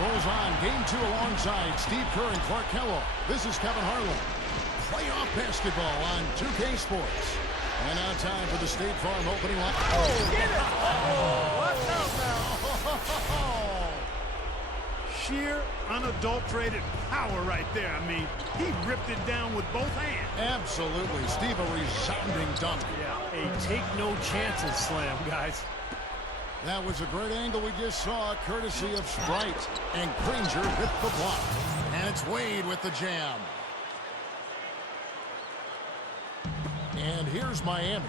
rolls on. Game 2 alongside Steve Kerr and Clark Kellogg. This is Kevin Harlan. Playoff basketball on 2K Sports. And now time for the State Farm opening line. Oh, get it! Oh, what's up now? Sheer, unadulterated power right there. I mean, he ripped it down with both hands. Absolutely. Steve, a resounding dunk. Yeah, a take-no-chances slam, guys. That was a great angle we just saw, courtesy of Sprite. And Granger with the block. And it's Wade with the jam. And here's Miami.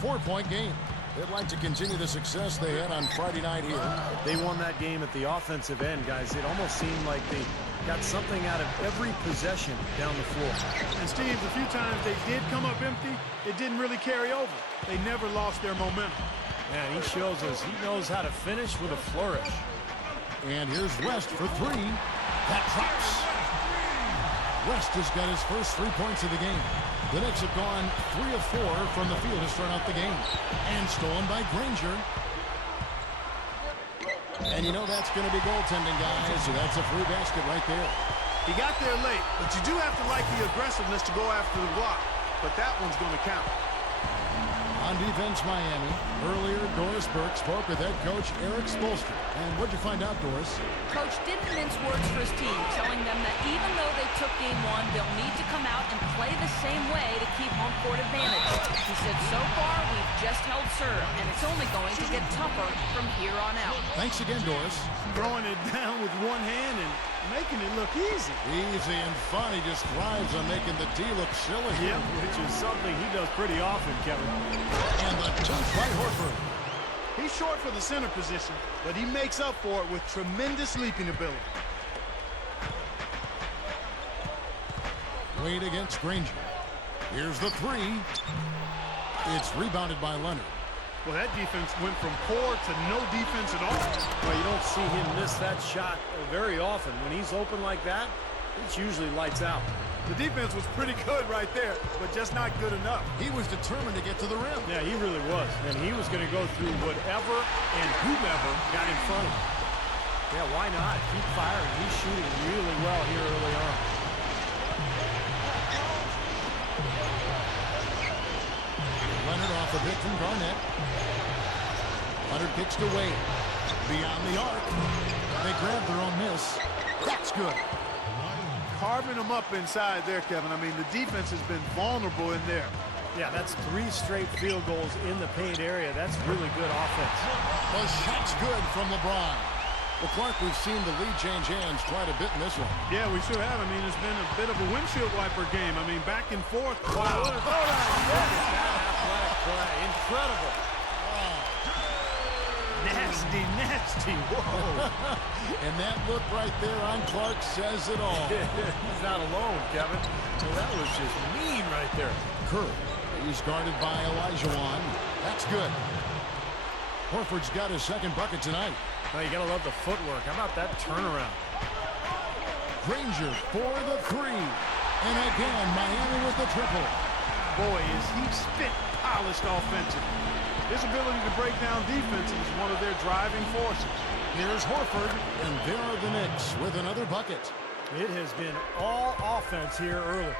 4-point game. They'd like to continue the success they had on Friday night here. They won that game at the offensive end, guys. It almost seemed like they got something out of every possession down the floor. And, Steve, the few times they did come up empty, it didn't really carry over. They never lost their momentum. Man, he shows us he knows how to finish with a flourish. And here's West for three. That drops. West has got his first 3 points of the game. The Knicks have gone 3 of 4 from the field to start out the game. And stolen by Granger. And you know that's going to be goaltending, guys. So that's a free basket right there. He got there late, but you do have to like the aggressiveness to go after the block. But that one's going to count. On defense, Miami. Earlier, Doris Burke spoke with head coach Eric Spoelstra. And what'd you find out, Doris? Coach didn't mince words for his team, telling them that even though they took game 1, they'll need to come out and play the same way to keep home court advantage. He said, so far, we've just held serve, and it's only going to get tougher from here on out. Thanks again, Doris. Throwing it down with one hand and making it look easy. Easy and fun. He just thrives on making the D look silly. Yeah, which is something he does pretty often, Kevin. And the dunk by Horford. He's short for the center position, but he makes up for it with tremendous leaping ability. Wade against Granger. Here's the three. It's rebounded by Leonard. Well, that defense went from poor to no defense at all. Well, you don't see him miss that shot very often. When he's open like that, it's usually lights out. The defense was pretty good right there, but just not good enough. He was determined to get to the rim. Yeah, he really was. And he was going to go through whatever and whomever got in front of him. Yeah, why not? Keep firing. He's shooting really well here early on. Leonard off a bit from Garnett. Leonard kicks to Wade. Beyond the arc. They grab their own miss. That's good. Carving them up inside there, Kevin. I mean, the defense has been vulnerable in there. Yeah, that's 3 straight field goals in the paint area. That's really good offense. The shot's good from LeBron. Well, Clark, we've seen the lead change hands quite a bit in this one. Yeah, we sure have. I mean, it's been a bit of a windshield wiper game. I mean, back and forth. Wow, what a throwdown. That athletic play. Incredible. Nasty, nasty. Whoa. And that look right there on Clark says it all. He's not alone, Kevin. Well, that was just mean right there. Kerr, he's guarded by Olajuwon. That's good. Horford's got his second bucket tonight. Well, you got to love the footwork. How about that turnaround? Granger for the three. And again, Miami with the triple. Boy, is he spit polished offensively. His ability to break down defense is one of their driving forces. Here's Horford, and there are the Knicks with another bucket. It has been all offense here early.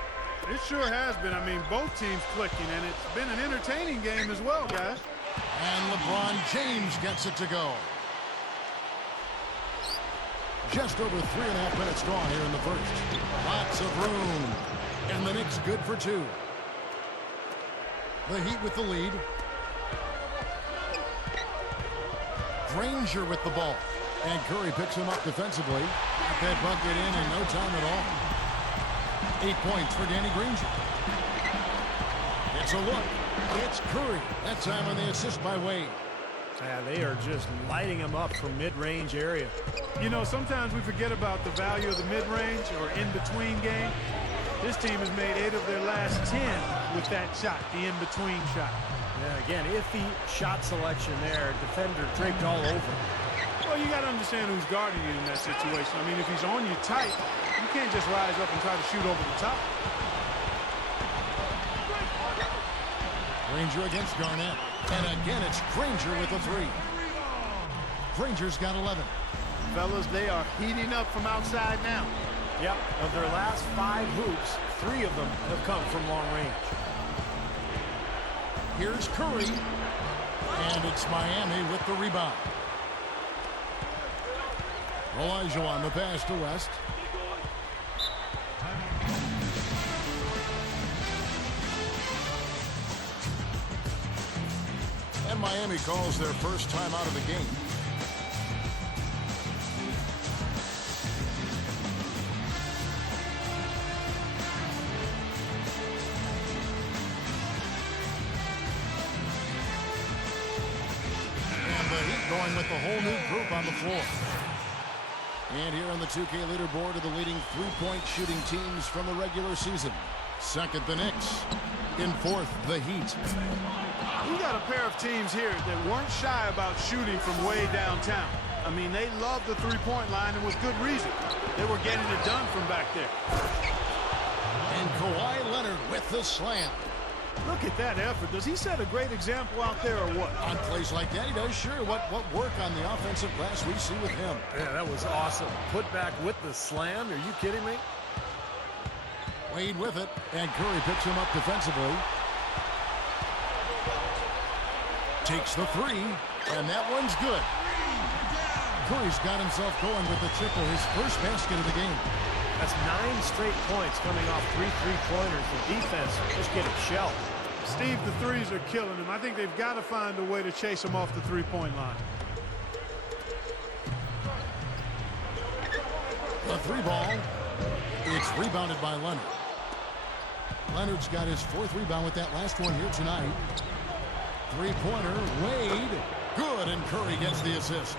It sure has been. I mean, both teams clicking, and it's been an entertaining game as well, guys. And LeBron James gets it to go. Just over 3.5 minutes gone here in the first. Lots of room. And the Knicks good for 2. The Heat with the lead. Granger with the ball. And Curry picks him up defensively. Got that bucket in no time at all. 8 points for Danny Granger. It's a look. It's Curry. That time on the assist by Wade. Yeah, they are just lighting him up from mid-range area. You know, sometimes we forget about the value of the mid-range or in-between game. This team has made 8 of their last 10 with that shot, the in-between shot. Yeah, again, iffy shot selection there. Defender draped all over. Well, you got to understand who's guarding you in that situation. I mean, if he's on you tight, you can't just rise up and try to shoot over the top. Granger against Garnett. And again, it's Granger with a 3. Granger's got 11. Fellas, they are heating up from outside now. Yep, of their last 5 hoops, 3 of them have come from long range. Here's Curry. And it's Miami with the rebound. Olajuwon the pass to West. And Miami calls their first time out of the game. Going with the whole new group on the floor. And here on the 2K leaderboard are the leading three-point shooting teams from the regular season. Second, the Knicks. In fourth, the Heat. We got a pair of teams here that weren't shy about shooting from way downtown. I mean, they loved the three-point line, and with good reason. They were getting it done from back there. And Kawhi Leonard with the slam. Look at that effort. Does he set a great example out there or what? On plays like that, he does. Sure, what work on the offensive glass we see with him. Yeah, that was awesome. Put back with the slam. Are you kidding me? Wade with it, and Curry picks him up defensively. Takes the three, and that one's good. Curry's got himself going with the triple, his first basket of the game. That's 9 straight points coming off 3 3-pointers. The defense just getting shelled. Steve, the threes are killing him. I think they've got to find a way to chase him off the three-point line. The three ball. It's rebounded by Leonard. Leonard's got his 4th rebound with that last one here tonight. Three-pointer, Wade. Good, and Curry gets the assist.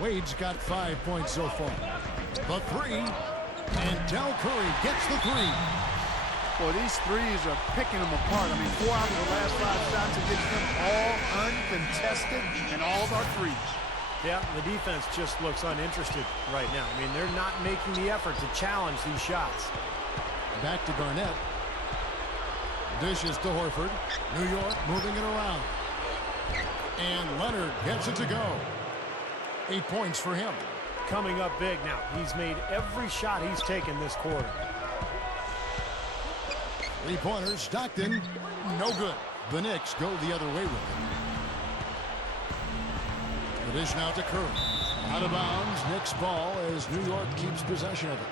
Wade's got 5 points so far. The three, and Del Curry gets the three. Boy, these threes are picking them apart. I mean, 4 out of the last 5 shots against them, all uncontested, and all are threes. Yeah, the defense just looks uninterested right now. I mean, they're not making the effort to challenge these shots. Back to Garnett. Dishes to Horford. New York moving it around. And Leonard gets it to go. 8 points for him. Coming up big now. He's made every shot he's taken this quarter. Three-pointer, Stockton, no good. The Knicks go the other way with it. The dish now to Curry. Out of bounds, Knicks ball as New York keeps possession of it.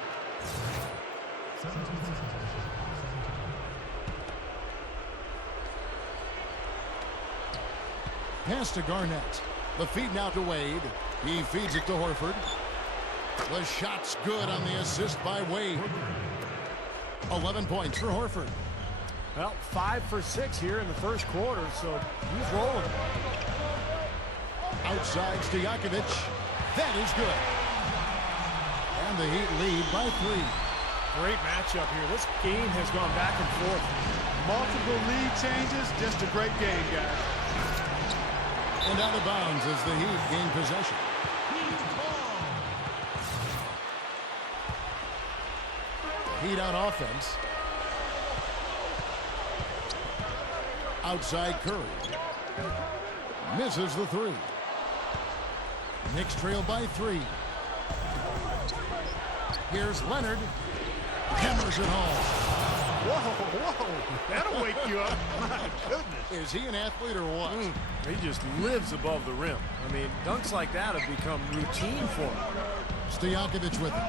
Pass to Garnett. The feed now to Wade. He feeds it to Horford. The shot's good on the assist by Wade. 11 points for Horford. Well, 5 for 6 here in the first quarter, so he's rolling. Outside Stojakovic. That is good. And the Heat lead by 3. Great matchup here. This game has gone back and forth. Multiple lead changes, just a great game, guys. And out of bounds as the Heat gain possession. Heat on offense. Outside Curry. Misses the three. Knicks trail by 3. Here's Leonard. Hammers it home. Whoa. That'll wake you up. My goodness. Is he an athlete or what? He just lives above the rim. I mean, dunks like that have become routine for him. Stojakovic with it.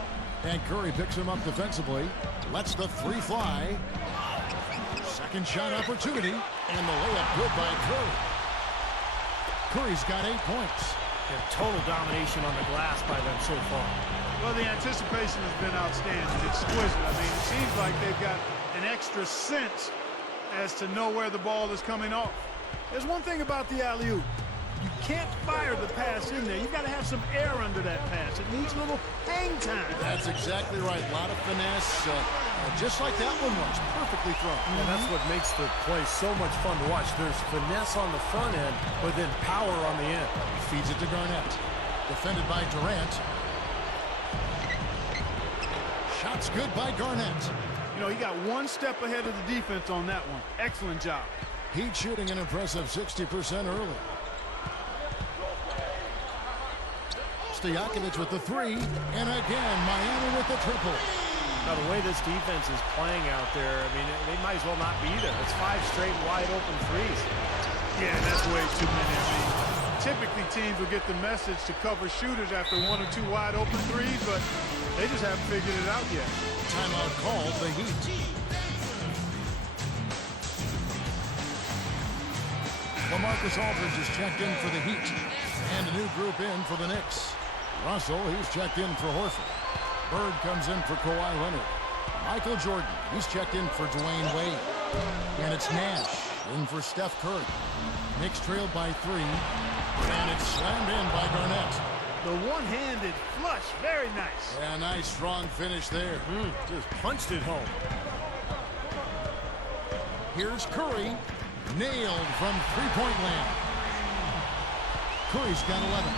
And Curry picks him up defensively. Lets the three fly. Second shot opportunity. And the layup good by Curry. Curry's got 8 points. And total domination on the glass by them so far. Well, the anticipation has been outstanding, exquisite. I mean, it seems like they've got an extra sense as to know where the ball is coming off. There's one thing about the alley-oop. You can't fire the pass in there. You've got to have some air under that pass. It needs a little hang time. That's exactly right. A lot of finesse. Just like that one was. Perfectly thrown. And that's what makes the play so much fun to watch. There's finesse on the front end, but then power on the end. Feeds it to Garnett. Defended by Durant. Shot's good by Garnett. You know, he got one step ahead of the defense on that one. Excellent job. Heat shooting an impressive 60% early. Stojakovic with the three, and again, Miami with the triple. Now, the way this defense is playing out there, I mean, they might as well not be there. It's 5 straight wide-open threes. Yeah, that's way too many. I mean, typically teams will get the message to cover shooters after 1 or 2 wide-open threes, but they just haven't figured it out yet. Timeout called, the Heat. LaMarcus Aldridge is checked in for the Heat. And a new group in for the Knicks. Russell, he's checked in for Horford. Bird comes in for Kawhi Leonard. Michael Jordan, he's checked in for Dwayne Wade. And it's Nash in for Steph Curry. Knicks trailed by 3. And it's slammed in by Garnett. The one-handed flush, very nice. Yeah, nice strong finish there. Just punched it home. Here's Curry. Nailed from three-point land. Curry's got 11.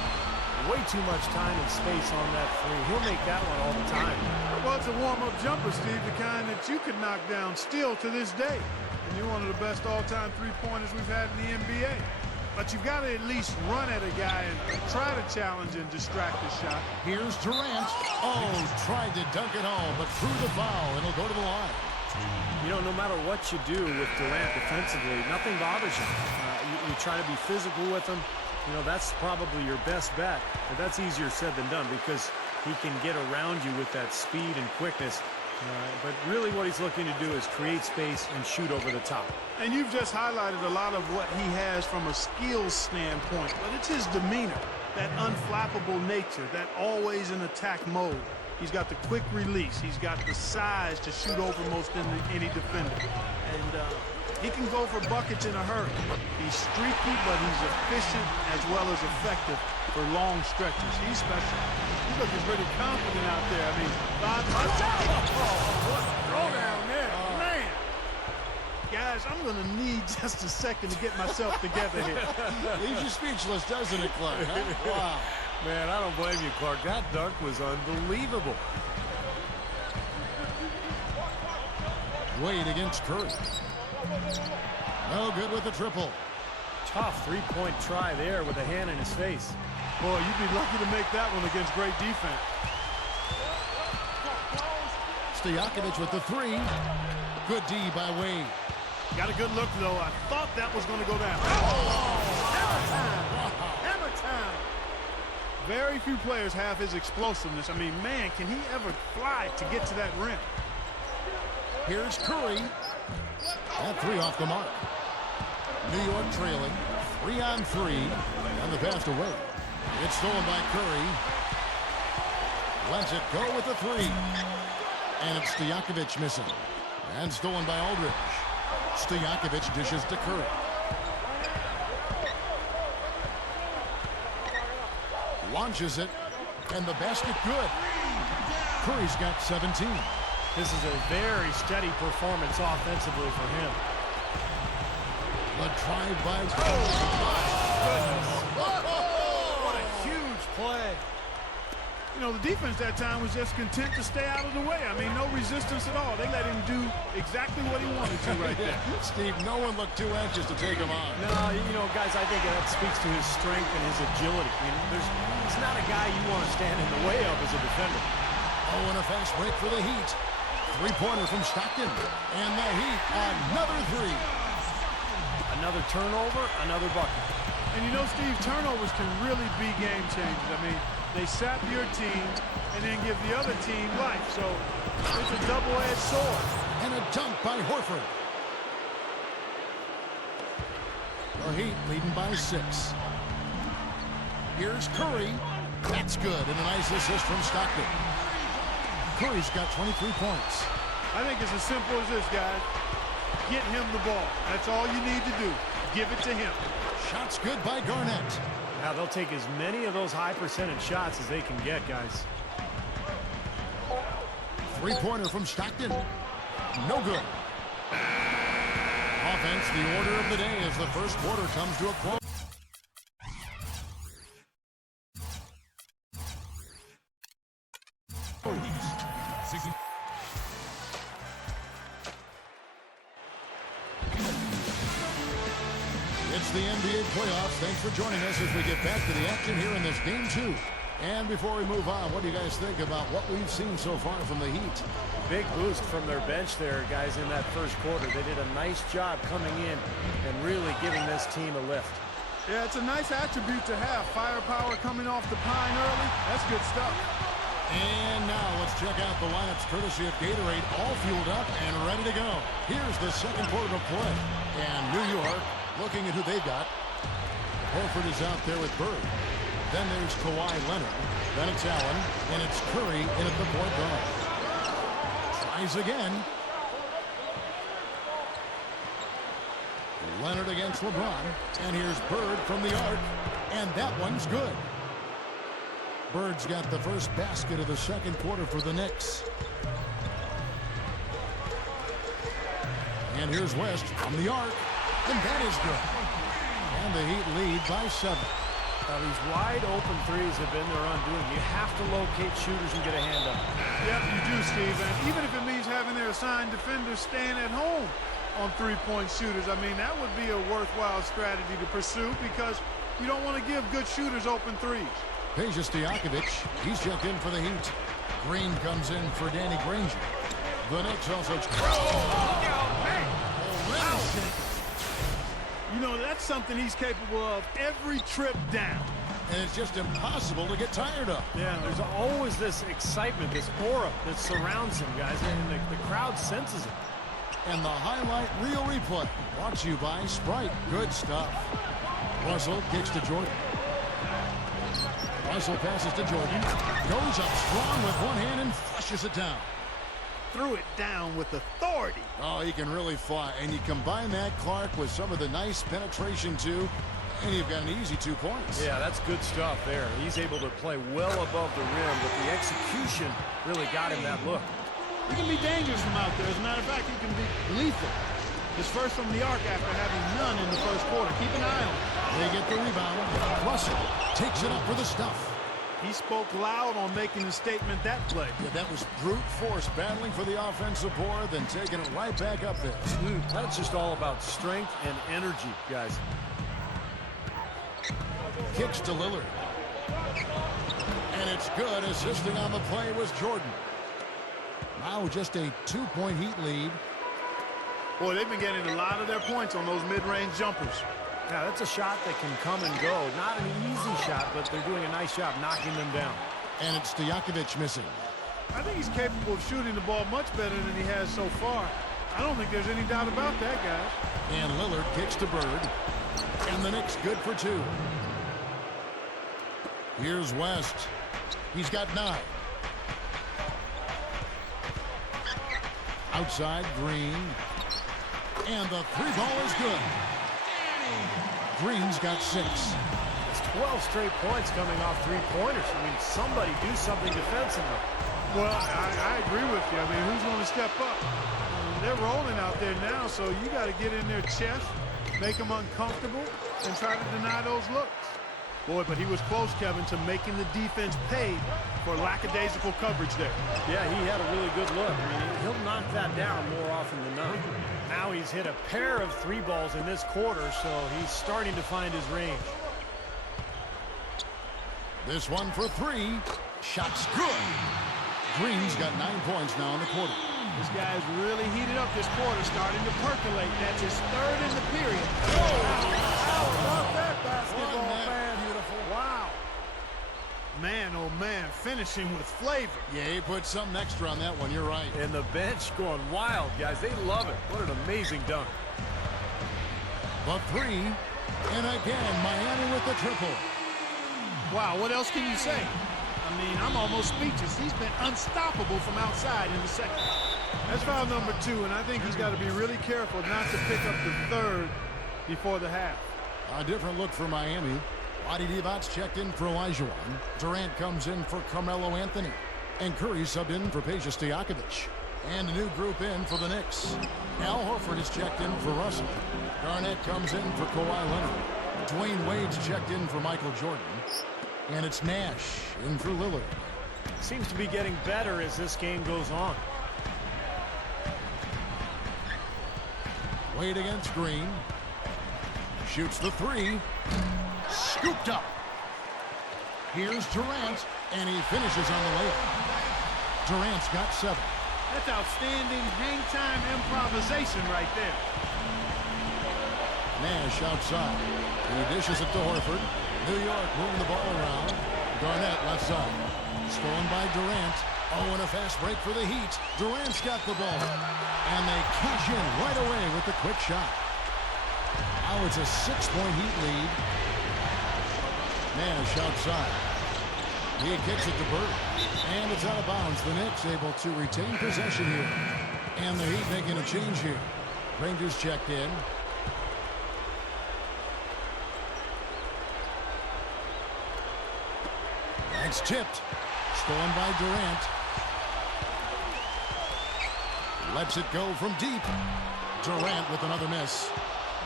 Way too much time and space on that three. He'll make that one all the time. Well, it's a warm-up jumper, Steve, the kind that you could knock down still to this day. And you're one of the best all-time three-pointers we've had in the NBA. But you've got to at least run at a guy and try to challenge and distract the shot. Here's Durant. Oh, tried to dunk it home, but threw the foul, and he'll go to the line. You know, no matter what you do with Durant defensively, nothing bothers you. You try to be physical with him. You know, that's probably your best bet. But that's easier said than done because he can get around you with that speed and quickness. But really what he's looking to do is create space and shoot over the top. And you've just highlighted a lot of what he has from a skills standpoint. But it's his demeanor, that unflappable nature, that always in attack mode. He's got the quick release. He's got the size to shoot over most any defender. And he can go for buckets in a hurry. He's streaky, but he's efficient as well as effective for long stretches. He's special. He's looking pretty confident out there. I mean, what a throwdown there. Man. Guys, I'm going to need just a second to get myself together here. Leaves you speechless, doesn't it, Clark? Huh? Wow. Man, I don't blame you, Clark. That dunk was unbelievable. Wade against Curry. No good with the triple. Tough three-point try there with a hand in his face. Boy, you'd be lucky to make that one against great defense. Stojakovic with the three. Good D by Wade. Got a good look, though. I thought that was going to go down. Oh, hammer time! Hammer time! Very few players have his explosiveness. I mean, man, can he ever fly to get to that rim? Here's Curry. That three off the mark. New York trailing. 3-on-3. And the pass away. It's stolen by Curry. Lets it go with the three. And it's Stojakovic missing. And stolen by Aldridge. Stojakovic dishes to Curry. Launches it. And the basket good. Curry's got 17. This is a very steady performance offensively for him. The drive by... What a huge play. You know, the defense that time was just content to stay out of the way. I mean, no resistance at all. They let him do exactly what he wanted to right there. Steve, no one looked too anxious to take him on. No, you know, guys, I think that speaks to his strength and his agility. I mean, he's not a guy you want to stand in the way of as a defender. Oh, and a fast break for the Heat. Three-pointer from Stockton. And the Heat, another three. Another turnover, another bucket. And you know, Steve, turnovers can really be game changers. I mean, they sap your team and then give the other team life. So it's a double-edged sword. And a dunk by Horford. The Heat leading by 6. Here's Curry. That's good. And a nice assist from Stockton. Curry's got 23 points. I think it's as simple as this, guys. Get him the ball. That's all you need to do. Give it to him. Shots good by Garnett. Now they'll take as many of those high percentage shots as they can get, guys. Three-pointer from Stockton. No good. Offense, the order of the day as the first quarter comes to a close. It's the NBA playoffs. Thanks for joining us as we get back to the action here in this Game 2 And before we move on, what do you guys think about what we've seen so far from the Heat? Big boost from their bench there, guys, in that first quarter. They did a nice job coming in and really giving this team a lift. Yeah, it's a nice attribute to have. Firepower coming off the pine early. That's good stuff. And now let's check out the lineups courtesy of Gatorade, all fueled up and ready to go. Here's the second quarter of play. And New York looking at who they've got. Horford is out there with Bird. Then there's Kawhi Leonard. Then it's Allen. And it's Curry in at the point guard. Tries again. Leonard against LeBron. And here's Bird from the arc. And that one's good. Bird's got the first basket of the second quarter for the Knicks. And here's West from the arc. And that is good. And the Heat lead by 7. Now, these wide open threes have been their undoing. You have to locate shooters and get a hand up. Yep, you do, Steve. And even if it means having their assigned defenders stand at home on three-point shooters, I mean, that would be a worthwhile strategy to pursue because you don't want to give good shooters open threes. Peja Stojakovic, he's checked in for the Heat. Green comes in for Danny Granger. The Knicks also... You know, that's something he's capable of every trip down. And it's just impossible to get tired of. Yeah, there's always this excitement, this aura that surrounds him, guys, and the crowd senses it. And the highlight reel replay brought to you by Sprite. Good stuff. Russell kicks to Jordan. Russell passes to Jordan. Goes up strong with one hand and flushes it down. Threw it down with authority. Oh, he can really fly. And you combine that, Clark, with some of the nice penetration, too, and you've got an easy 2 points. Yeah, that's good stuff there. He's able to play well above the rim, but the execution really got him that look. He can be dangerous from out there. As a matter of fact, he can be lethal. His first from the arc after having none in the first quarter. Keep an eye on him. They get the rebound. Russell takes it up for the stuff. He spoke loud on making a statement that play. Yeah, that was brute force battling for the offensive board, then taking it right back up there. That's just all about strength and energy, guys. Kicks to Lillard. And it's good. Assisting on the play was Jordan. Now just a 2-point Heat lead. Boy, they've been getting a lot of their points on those mid-range jumpers. Now, that's a shot that can come and go. Not an easy shot, but they're doing a nice job knocking them down. And it's Stojakovic missing. I think he's capable of shooting the ball much better than he has so far. I don't think there's any doubt about that, guys. And Lillard kicks to Bird. And the Knicks good for 2. Here's West. He's got 9. Outside, Green. And the 3-ball is good. Green's got 6. It's 12 straight points coming off three-pointers. I mean, somebody do something defensively. Well, I agree with you. I mean, who's going to step up? They're rolling out there now, so you got to get in their chest, make them uncomfortable, and try to deny those looks. Boy, but he was close, Kevin, to making the defense pay for lackadaisical coverage there. Yeah, he had a really good look. I mean, he'll knock that down more often than not. Now he's hit a pair of 3-balls in this quarter, so he's starting to find his range. This one for 3. Shot's good. Green's got 9 points now in the quarter. This guy's really heated up this quarter, starting to percolate. That's his 3rd in the period. How about that basketball, man? Beautiful. Wow. Man, oh man, finishing with flavor. Yeah, he put something extra on that one. You're right. And the bench going wild, guys. They love it. What an amazing dunk. The 3. And again, Miami with the triple. Wow, what else can you say? I mean, I'm almost speechless. He's been unstoppable from outside in the second. That's foul number 2, and I think he's got to be really careful not to pick up the 3rd before the half. A different look for Miami. Waddy Divot's checked in for Olajuwon. Durant comes in for Carmelo Anthony. And Curry subbed in for Peja Stojakovic. And a new group in for the Knicks. Al Horford is checked in for Russell. Garnett comes in for Kawhi Leonard. Dwayne Wade's checked in for Michael Jordan. And it's Nash in for Lillard. Seems to be getting better as this game goes on. Wade against Green. Shoots the 3. Scooped up. Here's Durant, and he finishes on the layup. Durant's got 7. That's outstanding hang-time improvisation right there. Nash outside. He dishes it to Horford. New York moving the ball around. Garnett left side. Stolen by Durant. Oh, and a fast break for the Heat. Durant's got the ball. And they cash in right away with the quick shot. Now it's a 6-point Heat lead. Nash outside. He kicks it to Bird. And it's out of bounds. The Knicks able to retain possession here. And the Heat making a change here. Rangers checked in. It's tipped. Stolen by Durant. Lets it go from deep. Durant with another miss.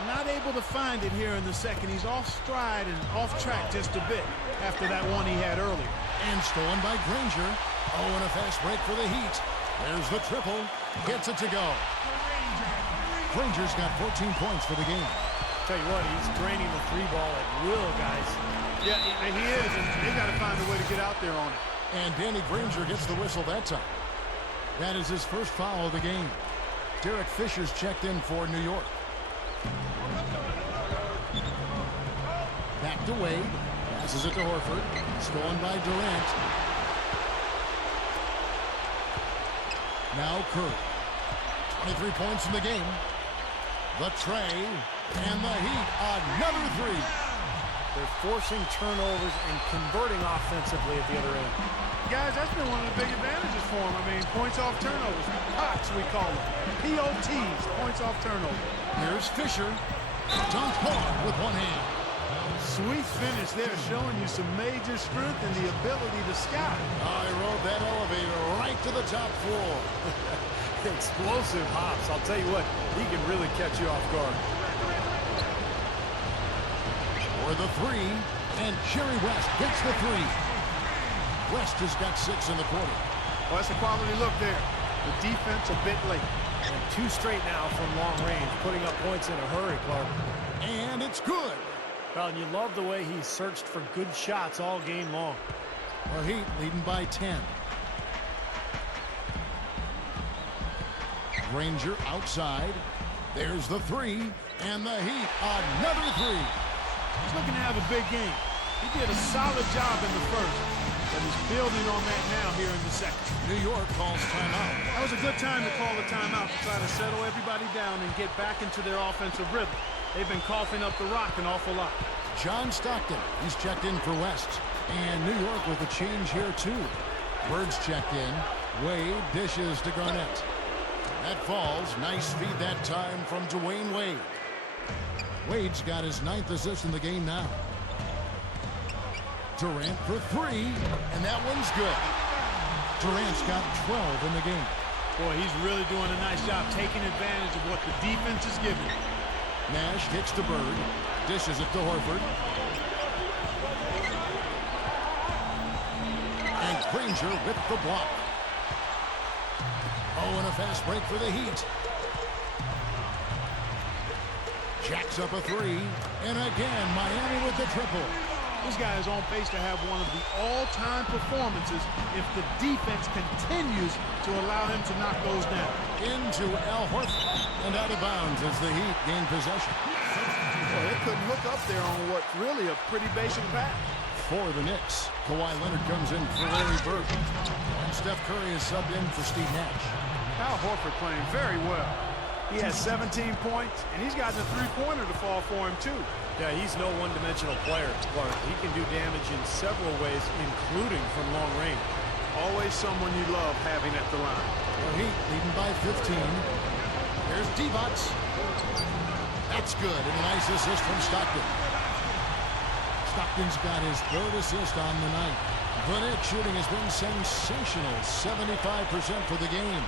Not able to find it here in the second. He's off stride and off track just a bit after that one he had earlier. And stolen by Granger. Oh, and a fast break for the Heat. There's the triple. Gets it to go. Granger's got 14 points for the game. Tell you what, he's draining the 3 ball at will, guys. Yeah, he is, and they got to find a way to get out there on it. And Danny Granger gets the whistle that time. That is his first foul of the game. Derek Fisher's checked in for New York. Back to Wade. Passes it to Horford. Stolen by Durant. Now Curry. 23 points in the game. The tray. And the Heat. Another 3. They're forcing turnovers and converting offensively at the other end. Guys, that's been one of the big advantages for him. I mean, points off turnovers. POTS, we call them. POTs, points off turnovers. Here's Fisher. Dunked hard with one hand. Sweet finish there, showing you some major strength and the ability to sky. I rode that elevator right to the top floor. Explosive hops. I'll tell you what, he can really catch you off guard. For the 3, and Jerry West gets the 3. West has got 6 in the quarter. Well, that's a quality look there. The defense a bit late. And 2 straight now from long range, putting up points in a hurry, Clark. And it's good. Well, and you love the way he searched for good shots all game long. The Heat leading by 10. Granger outside. There's the 3, and the Heat another 3. He's looking to have a big game. He did a solid job in the first, but he's building on that now here in the second. New York calls timeout. That was a good time to call a timeout to try to settle everybody down and get back into their offensive rhythm. They've been coughing up the rock an awful lot. John Stockton, he's checked in for West. And New York with a change here too. Bird's checked in. Wade dishes to Garnett. That falls. Nice feed that time from Dwayne Wade. Wade's got his 9th assist in the game now. Durant for 3, and that one's good. Durant's got 12 in the game. Boy, he's really doing a nice job taking advantage of what the defense is giving. Nash kicks to Bird, dishes it to Horford. And Granger with the block. Oh, and a fast break for the Heat. Jacks up a 3, and again, Miami with the triple. This guy is on pace to have one of the all-time performances if the defense continues to allow him to knock those down. Into Al Horford, and out of bounds as the Heat gain possession. Well, they couldn't look up there on what's really a pretty basic pass. For the Knicks, Kawhi Leonard comes in for Larry Bird. And Steph Curry is subbed in for Steve Nash. Al Horford playing very well. He has 17 points, and he's got a three-pointer to fall for him, too. Yeah, he's no one-dimensional player, Clark. He can do damage in several ways, including from long range. Always someone you love having at the line. The Heat leading by 15. There's Divac. That's good, and a nice assist from Stockton. Stockton's got his 3rd assist on the night. The Knicks shooting has been sensational, 75% for the game.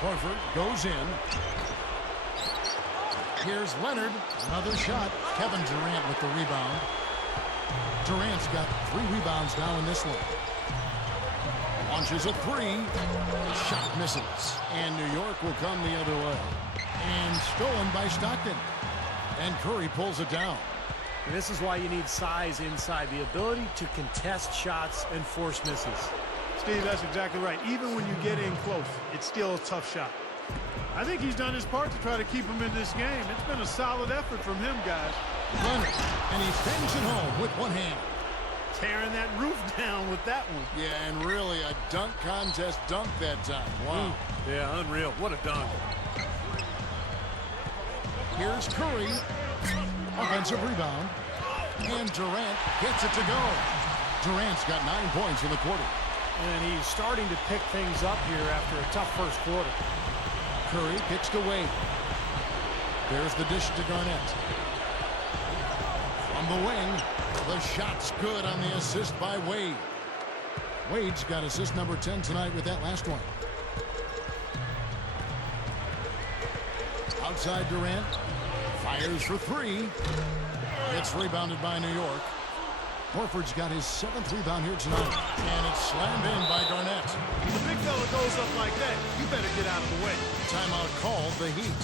Horford goes in. Here's Leonard, another shot. Kevin Durant with the rebound. Durant's got 3 rebounds now in this one. Launches a 3. Shot misses. And New York will come the other way. And stolen by Stockton. And Curry pulls it down. And this is why you need size inside, the ability to contest shots and force misses. Steve, that's exactly right. Even when you get in close, it's still a tough shot. I think he's done his part to try to keep him in this game. It's been a solid effort from him, guys. Leonard, and he bangs it home with one hand. Tearing that roof down with that one. Yeah, and really a dunk contest dunk that time. Wow. Yeah, unreal. What a dunk. Here's Curry. Offensive rebound. And Durant gets it to go. Durant's got 9 points in the quarter. And he's starting to pick things up here after a tough first quarter. Curry kicks to Wade. There's the dish to Garnett. From the wing, the shot's good on the assist by Wade. Wade's got assist number 10 tonight with that last one. Outside Durant. Fires for three. It's rebounded by New York. Horford's got his 7th rebound here tonight. And it's slammed in by Garnett. When the big fella goes up like that, you better get out of the way. Timeout called, the Heat.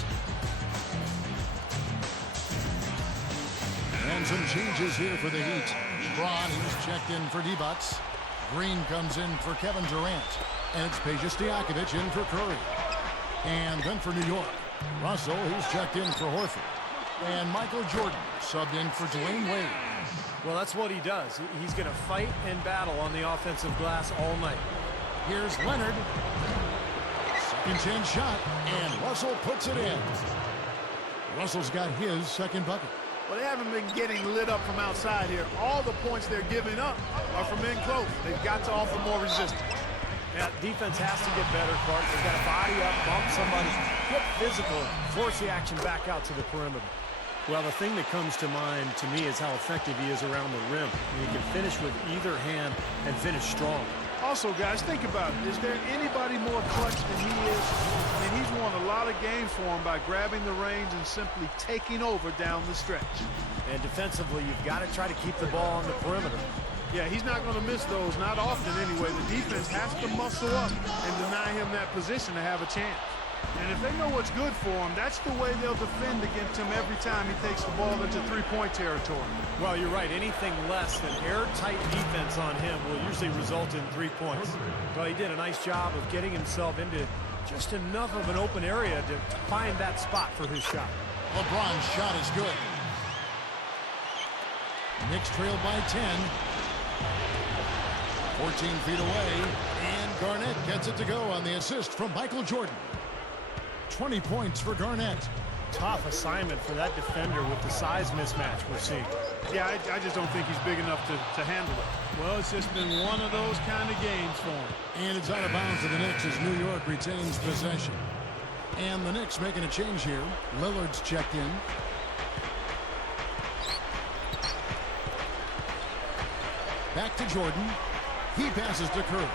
And some changes here for the Heat. Braun, he's checked in for D-Bucks. Green comes in for Kevin Durant. And it's Peja Stojakovic in for Curry. And then for New York, Russell, he's checked in for Horford. And Michael Jordan subbed in for Dwayne Wade. Well, that's what he does. He's going to fight and battle on the offensive glass all night. Here's Leonard. Second chance shot, and Russell puts it in. Russell's got his second bucket. Well, they haven't been getting lit up from outside here. All the points they're giving up are from in close. They've got to offer more resistance. Yeah, defense has to get better, Clark. They've got to body up, bump somebody, get physical, force the action back out to the perimeter. Well, the thing that comes to mind to me is how effective he is around the rim. He can finish with either hand and finish strong. Also, guys, think about it. Is there anybody more clutch than he is? I mean, he's won a lot of games for him by grabbing the reins and simply taking over down the stretch. And defensively, you've got to try to keep the ball on the perimeter. Yeah, he's not going to miss those, not often anyway. The defense has to muscle up and deny him that position to have a chance. And if they know what's good for him, that's the way they'll defend against him every time he takes the ball into three-point territory. Well, you're right. Anything less than airtight defense on him will usually result in 3 points. Well, he did a nice job of getting himself into just enough of an open area to find that spot for his shot. LeBron's shot is good. Knicks trail by 10. 14 feet away, and Garnett gets it to go on the assist from Michael Jordan. 20 points for Garnett. Tough assignment for that defender with the size mismatch we're seeing. Yeah, I just don't think he's big enough to handle it. Well, it's just been one of those kind of games for him. And it's out of bounds to the Knicks as New York retains possession. And the Knicks making a change here. Lillard's checked in. Back to Jordan. He passes to Curry.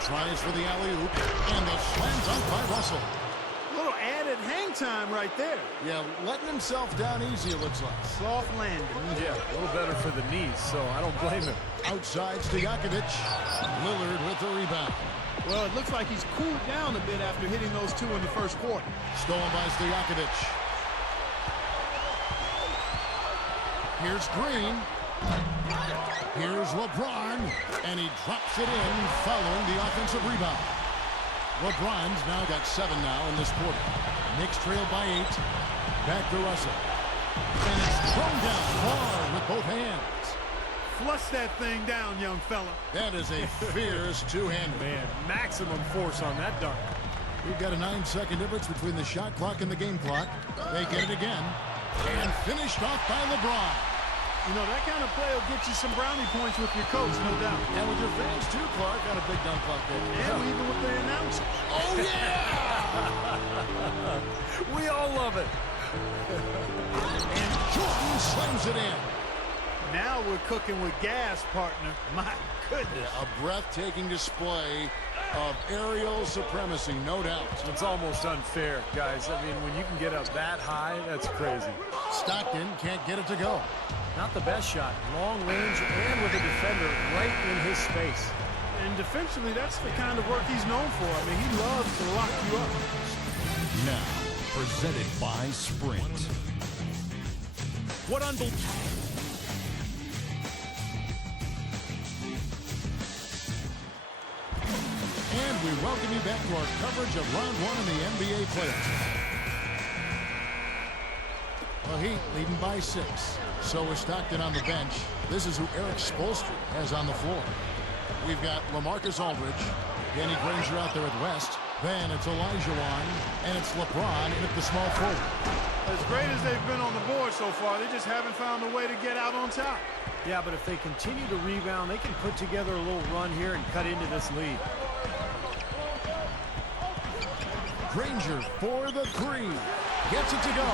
Tries for the alley-oop, and the slam dunk by Russell. A little added hang time right there. Yeah, letting himself down easy, it looks like. Soft landing. Yeah, a little better for the knees, so I don't blame him. Outside Stojakovic. Lillard with the rebound. Well, it looks like he's cooled down a bit after hitting those two in the first quarter. Stolen by Stojakovic. Here's Green. Here's LeBron, and he drops it in following the offensive rebound. LeBron's now got 7 now in this quarter. Knicks trail by 8. Back to Russell. And it's thrown down hard with both hands. Flush that thing down, young fella. That is a fierce two-hander. Man, maximum force on that dunk. We've got a 9-second difference between the shot clock and the game clock. They get it again. And finished off by LeBron. You know, that kind of play will get you some brownie points with your coach, no doubt. And with your fans, too, Clark. Got a big dunk clock there. And even with the announcers. Oh, yeah! We all love it. And Jordan slams it in. Now we're cooking with gas, partner. My goodness. A breathtaking display of aerial supremacy, no doubt. It's almost unfair, guys. I mean, when you can get up that high, that's crazy. Stockton can't get it to go. Not the best shot. Long range and with a defender right in his space. And defensively, that's the kind of work he's known for. I mean, he loves to lock you up. Now, presented by Sprint. What unbelievable. And we welcome you back to our coverage of round one in the NBA playoffs. The Heat leading by 6. So is Stockton on the bench. This is who Eric Spoelstra has on the floor. We've got LaMarcus Aldridge, Danny Granger out there at West. Then it's Olajuwon, and it's LeBron in at the small forward. As great as they've been on the board so far, they just haven't found a way to get out on top. Yeah, but if they continue to rebound, they can put together a little run here and cut into this lead. Granger for the 3. Gets it to go.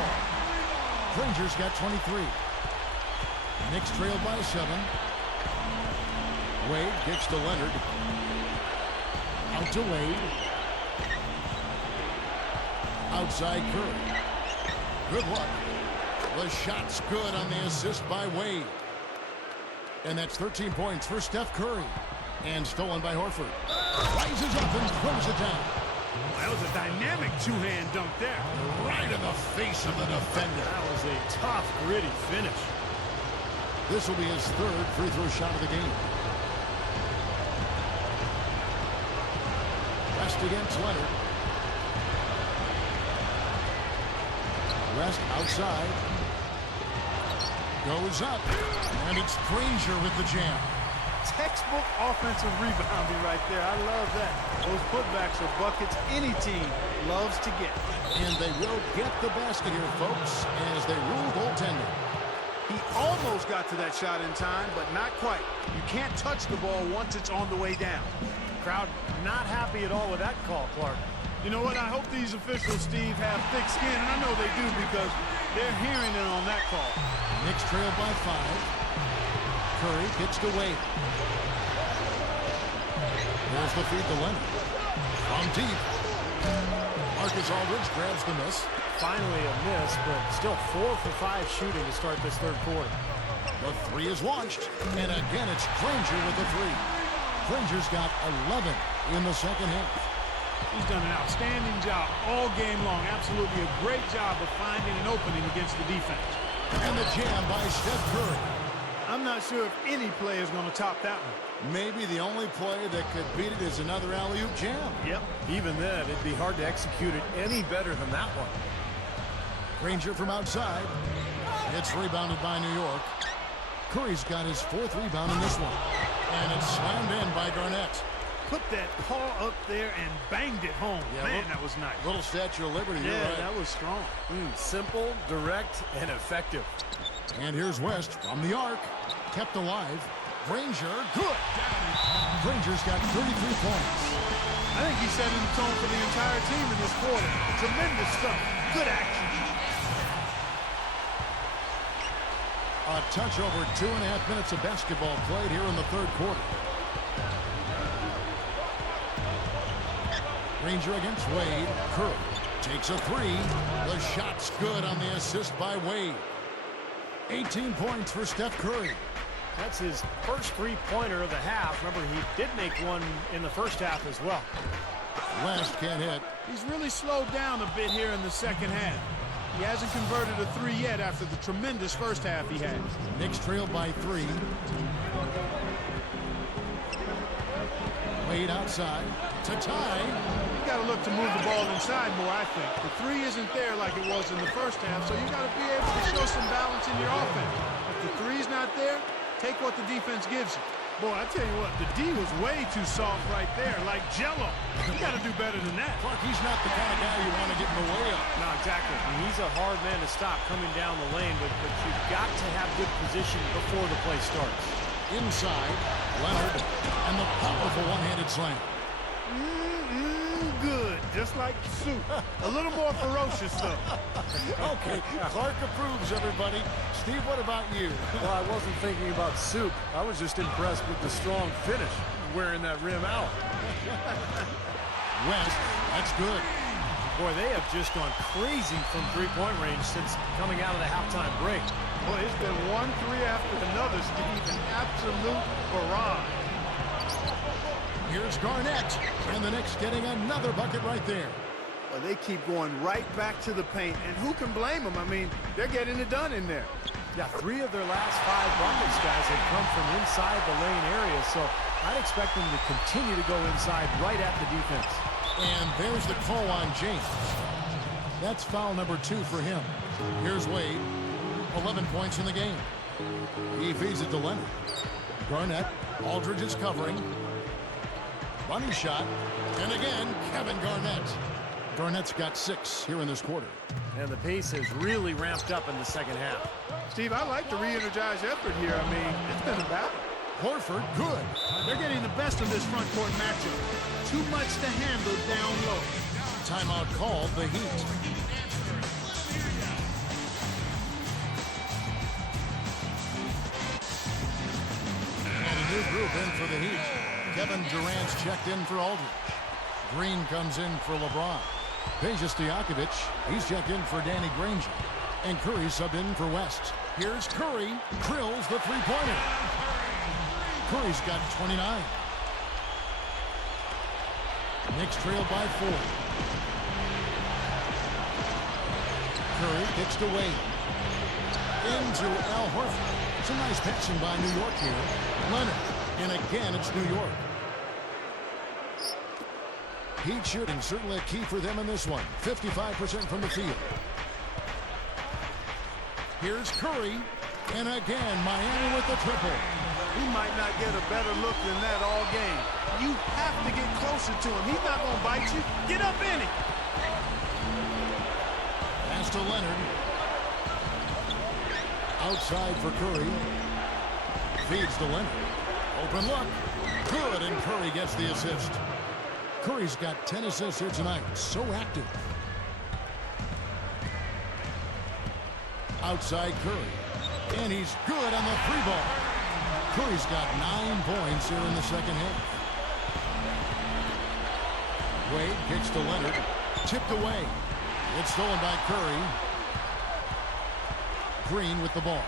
Granger's got 23. Knicks trailed by 7. Wade kicks to Leonard. Out to Wade. Outside Curry. Good luck. The shot's good on the assist by Wade. And that's 13 points for Steph Curry. And stolen by Horford. Rises up and throws it down. That was a dynamic two-hand dunk there. Right in the face of the defender. That was a tough, gritty finish. This will be his 3rd free throw shot of the game. West against Leonard. West outside. Goes up. And it's Granger with the jam. Textbook offensive rebounding right there. I love that. Those putbacks are buckets any team loves to get. And they will get the basket here, folks, as they rule goaltending. He almost got to that shot in time, but not quite. You can't touch the ball once it's on the way down. Crowd not happy at all with that call, Clark. You know what? I hope these officials, Steve, have thick skin, and I know they do because they're hearing it on that call. Knicks trailed by 5. Curry kicks to Wade. There's the feed to Leonard. From deep. Marcus Aldridge grabs the miss. Finally a miss, but still 4 for 5 shooting to start this third quarter. The 3 is launched. And again, it's Granger with the 3. Granger's got 11 in the second half. He's done an outstanding job all game long. Absolutely a great job of finding an opening against the defense. And the jam by Steph Curry. I'm not sure if any play is going to top that one. Maybe the only play that could beat it is another alley-oop jam. Yep. Even then, it'd be hard to execute it any better than that one. Granger from outside. It's rebounded by New York. Curry's got his 4th rebound in this one. And it's slammed in by Garnett. Put that paw up there and banged it home. Yeah, man, that was nice. Little Statue of Liberty. Yeah, right. that was strong. Simple, direct, and effective. And here's West from the arc. Kept alive. Granger, good. Granger's got 33 points. I think he's setting the tone for the entire team in this quarter. Tremendous stuff. Good action. A touch over 2.5 minutes of basketball played here in the third quarter. Granger against Wade. Curry takes a 3. The shot's good on the assist by Wade. 18 points for Steph Curry. That's his first three-pointer of the half. Remember, he did make one in the first half as well. West can't hit. He's really slowed down a bit here in the second half. He hasn't converted a 3 yet after the tremendous first half he had. Knicks trailed by 3. Wade outside to tie. You got to look to move the ball inside more, I think. The 3 isn't there like it was in the first half, so you got to be able to show some balance in your offense. If the 3's not there, take what the defense gives you. Boy, I tell you what, the D was way too soft right there, like Jell-O. You got to do better than that. Clark, he's not the kind of guy you want to get in the way of. No, exactly. I mean, he's a hard man to stop coming down the lane, but you've got to have good position before the play starts. Inside, Leonard, and the powerful one-handed slam. Good, just like soup. A little more ferocious, though. Okay, Clark approves, everybody. Steve, what about you? Well, I wasn't thinking about soup. I was just impressed with the strong finish, wearing that rim out. West, that's good. Boy, they have just gone crazy from three-point range since coming out of the halftime break. Boy, it's been 1 3 after another, Steve. An absolute barrage. Here's Garnett, and the Knicks getting another bucket right there. Well, they keep going right back to the paint, and who can blame them? I mean, they're getting it done in there. Yeah, 3 of their last 5 buckets, guys, have come from inside the lane area, so I'd expect them to continue to go inside right at the defense. And there's the call on James. That's foul number 2 for him. Here's Wade. 11 points in the game. He feeds it to Leonard. Garnett. Aldridge is covering. Bunny shot. And again, Kevin Garnett. Garnett's got 6 here in this quarter. And the pace has really ramped up in the second half. Steve, I like the re-energized effort here. I mean, it's been a battle. Horford, good. They're getting the best of this front court matchup. Too much to handle down low. Timeout called, the Heat. And a new group in for the Heat. Kevin Durant's checked in for Aldridge. Green comes in for LeBron. Peja Stojakovic, he's checked in for Danny Granger. And Curry subbed in for West. Here's Curry, drills the three-pointer. Curry's got 29. Knicks trail by 4. Curry kicks to Wade. Into Al Horford. It's a nice passing by New York here. Leonard. And again, it's New York. Heat shooting certainly a key for them in this one. 55% from the field. Here's Curry. And again, Miami with the triple. He might not get a better look than that all game. You have to get closer to him. He's not going to bite you. Get up in it. Pass to Leonard. Outside for Curry. Feeds to Leonard. Open look. Good, and Curry gets the assist. Curry's got 10 assists here tonight. So active. Outside Curry. And he's good on the 3-ball. Curry's got 9 points here in the second half. Wade kicks to Leonard. Tipped away. It's stolen by Curry. Green with the ball.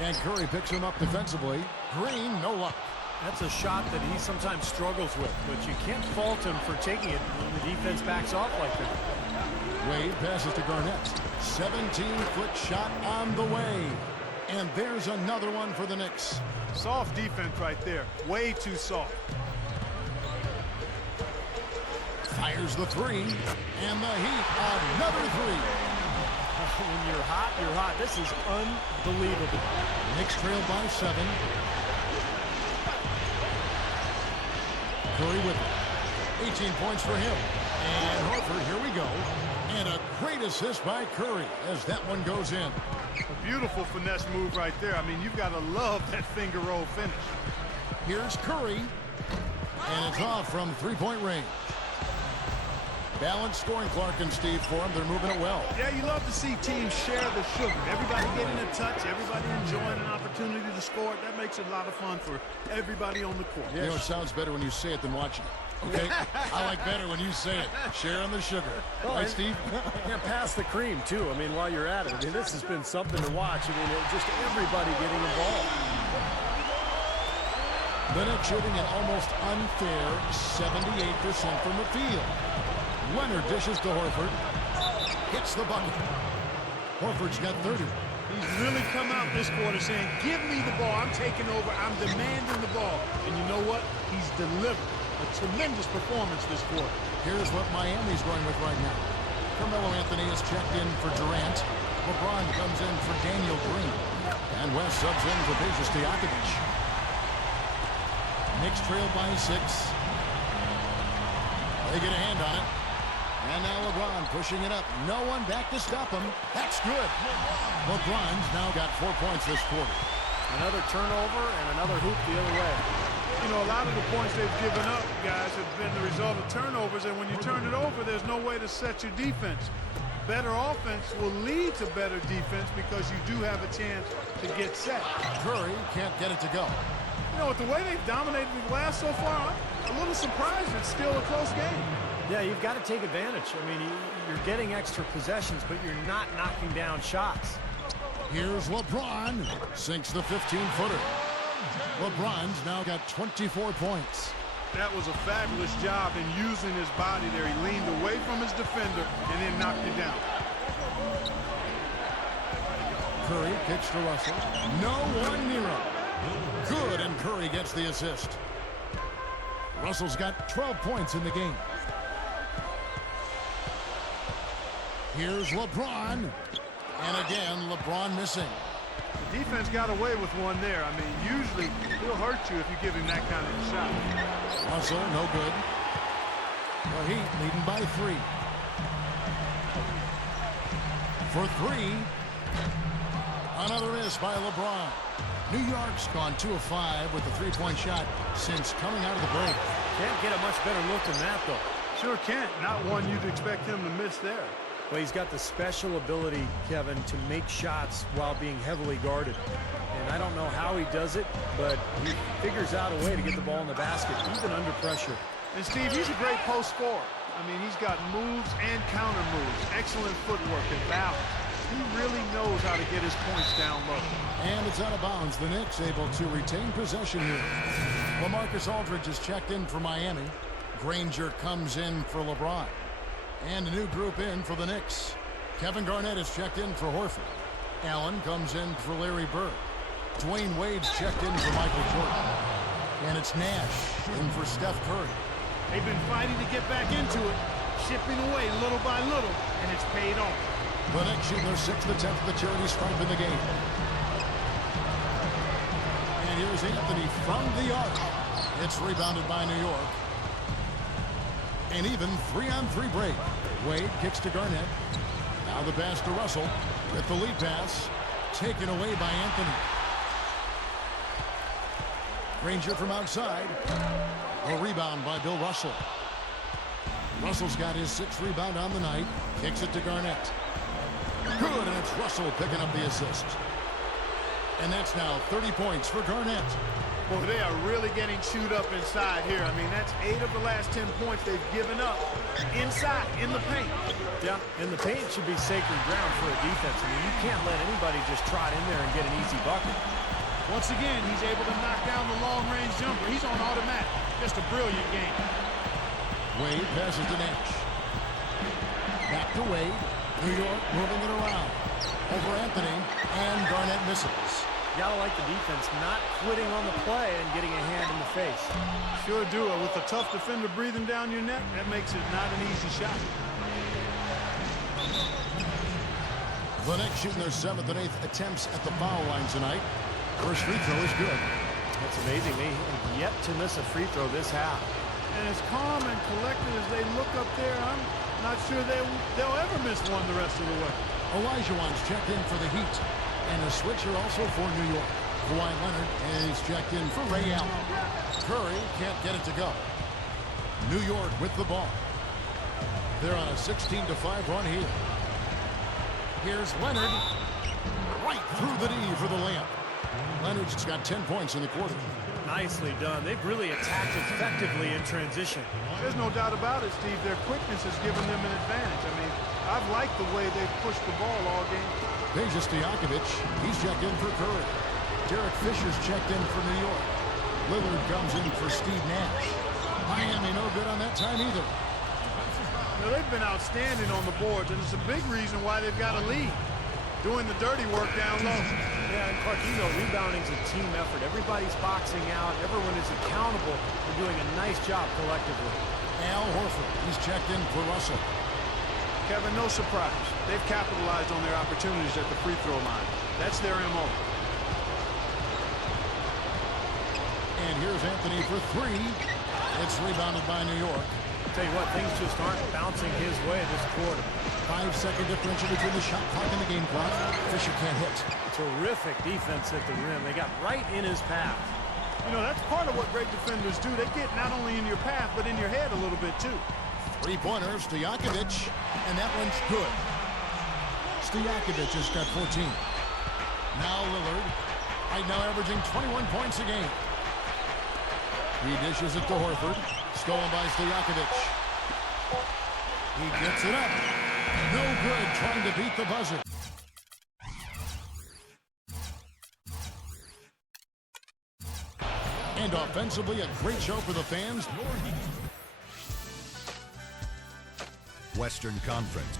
And Curry picks him up defensively. Green, no luck. That's a shot that he sometimes struggles with, but you can't fault him for taking it when the defense backs off like that. Wade passes to Garnett. 17-foot shot on the way. And there's another one for the Knicks. Soft defense right there. Way too soft. Fires the 3. And the Heat, another 3. When you're hot, you're hot. This is unbelievable. Knicks trail by 7. Curry with it. 18 points for him. And Horford, here we go. And a great assist by Curry as that one goes in. A beautiful finesse move right there. I mean, you've got to love that finger roll finish. Here's Curry. And it's off from 3-point range. Balanced scoring, Clark and Steve, for them. They're moving it well. Yeah, you love to see teams share the sugar. Everybody getting a touch, everybody enjoying an opportunity to score. That makes it a lot of fun for everybody on the court. You know, it sounds better when you say it than watching it. Okay? I like better when you say it. Sharing the sugar. Right, Steve? Yeah, pass the cream, too. I mean, while you're at it. I mean, this has been something to watch. I mean, just everybody getting involved. The Knicks shooting an almost unfair 78% from the field. Leonard dishes to Horford. Hits the bucket. Horford's got 30. He's really come out this quarter saying, give me the ball. I'm taking over. I'm demanding the ball. And you know what? He's delivered a tremendous performance this quarter. Here's what Miami's going with right now. Carmelo Anthony is checked in for Durant. LeBron comes in for Daniel Green. And West subs in for Peja Stojakovic. Knicks trail by 6. They get a hand on it. And now LeBron pushing it up. No one back to stop him. That's good. LeBron's now got 4 points this quarter. Another turnover and another hoop the other way. You know, a lot of the points they've given up, guys, have been the result of turnovers. And when you turn it over, there's no way to set your defense. Better offense will lead to better defense because you do have a chance to get set. Curry can't get it to go. You know, with the way they've dominated the glass so far, I'm a little surprised it's still a close game. Yeah, you've got to take advantage. I mean, you're getting extra possessions, but you're not knocking down shots. Here's LeBron. Sinks the 15-footer. LeBron's now got 24 points. That was a fabulous job in using his body there. He leaned away from his defender and then knocked it down. Curry kicks to Russell. No one near him. Good, and Curry gets the assist. Russell's got 12 points in the game. Here's LeBron. And again, LeBron missing. The defense got away with one there. I mean, usually he'll hurt you if you give him that kind of a shot. Russell, no good. The Heat leading by 3. For 3. Another miss by LeBron. New York's gone 2 of 5 with the three-point shot since coming out of the break. Can't get a much better look than that, though. Sure can't. Not one you'd expect him to miss there. Well, he's got the special ability, Kevin, to make shots while being heavily guarded. And I don't know how he does it, but he figures out a way to get the ball in the basket, even under pressure. And, Steve, he's a great post scorer. I mean, he's got moves and counter moves, excellent footwork and balance. He really knows how to get his points down low. And it's out of bounds. The Knicks able to retain possession here. LaMarcus Aldridge is checked in for Miami. Granger comes in for LeBron. And a new group in for the Knicks. Kevin Garnett is checked in for Horford. Allen comes in for Larry Bird. Dwayne Wade's checked in for Michael Jordan. And it's Nash in for Steph Curry. They've been fighting to get back into it, chipping away little by little, and it's paid off. The Knicks shooting their 6th attempt at the charity stripe in the game. And here's Anthony from the arc. It's rebounded by New York. An even 3-on-3 break. Wade kicks to Garnett. Now the pass to Russell with the lead pass. Taken away by Anthony. Granger from outside. A rebound by Bill Russell. Russell's got his 6th rebound on the night. Kicks it to Garnett. Good, and it's Russell picking up the assist. And that's now 30 points for Garnett. Boy, they are really getting chewed up inside here. I mean, that's 8 of the last 10 points they've given up inside, in the paint. Yeah, and the paint should be sacred ground for a defense. I mean, you can't let anybody just trot in there and get an easy bucket. Once again, he's able to knock down the long-range jumper. He's on automatic. Just a brilliant game. Wade passes to Nash. Back to Wade. New York moving it around. Over Anthony, and Garnett misses. You gotta like the defense not quitting on the play and getting a hand in the face. Sure do it. With a tough defender breathing down your neck, that makes it not an easy shot. The Knicks shooting their 7th and 8th attempts at the foul line tonight. First free throw is good. That's amazing. They have yet to miss a free throw this half. And as calm and collected as they look up there, I'm not sure they'll ever miss one the rest of the way. Olajuwon's checked in for the Heat. And a switcher also for New York. Kawhi Leonard is checked in for Ray Allen. Curry can't get it to go. New York with the ball. They're on a 16-5 run here. Here's Leonard. Right through the D for the layup. Leonard's got 10 points in the quarter. Nicely done. They've really attacked effectively in transition. There's no doubt about it, Steve. Their quickness has given them an advantage. I mean, I've liked the way they've pushed the ball all game. Peja Stojakovic, he's checked in for Curry. Derek Fisher's checked in for New York. Lillard comes in for Steve Nash. Miami no good on that time either. You know, they've been outstanding on the boards, and it's a big reason why they've got a lead. Doing the dirty work down low. Yeah, and Clark, you know, rebounding's a team effort. Everybody's boxing out. Everyone is accountable for doing a nice job collectively. Al Horford, he's checked in for Russell. Kevin, no surprise. They've capitalized on their opportunities at the free throw line. That's their MO. And here's Anthony for 3. It's rebounded by New York. I'll tell you what, things just aren't bouncing his way this quarter. 5-second differential between the shot clock and the game clock. Fisher can't hit. Terrific defense at the rim. They got right in his path. You know, that's part of what great defenders do. They get not only in your path, but in your head a little bit, too. Three-pointers, Stojakovic, and that one's good. Stojakovic has got 14. Now Lillard, right now averaging 21 points a game. He dishes it to Horford, stolen by Stojakovic. He gets it up. No good, trying to beat the buzzer. And offensively, a great show for the fans. Western Conference.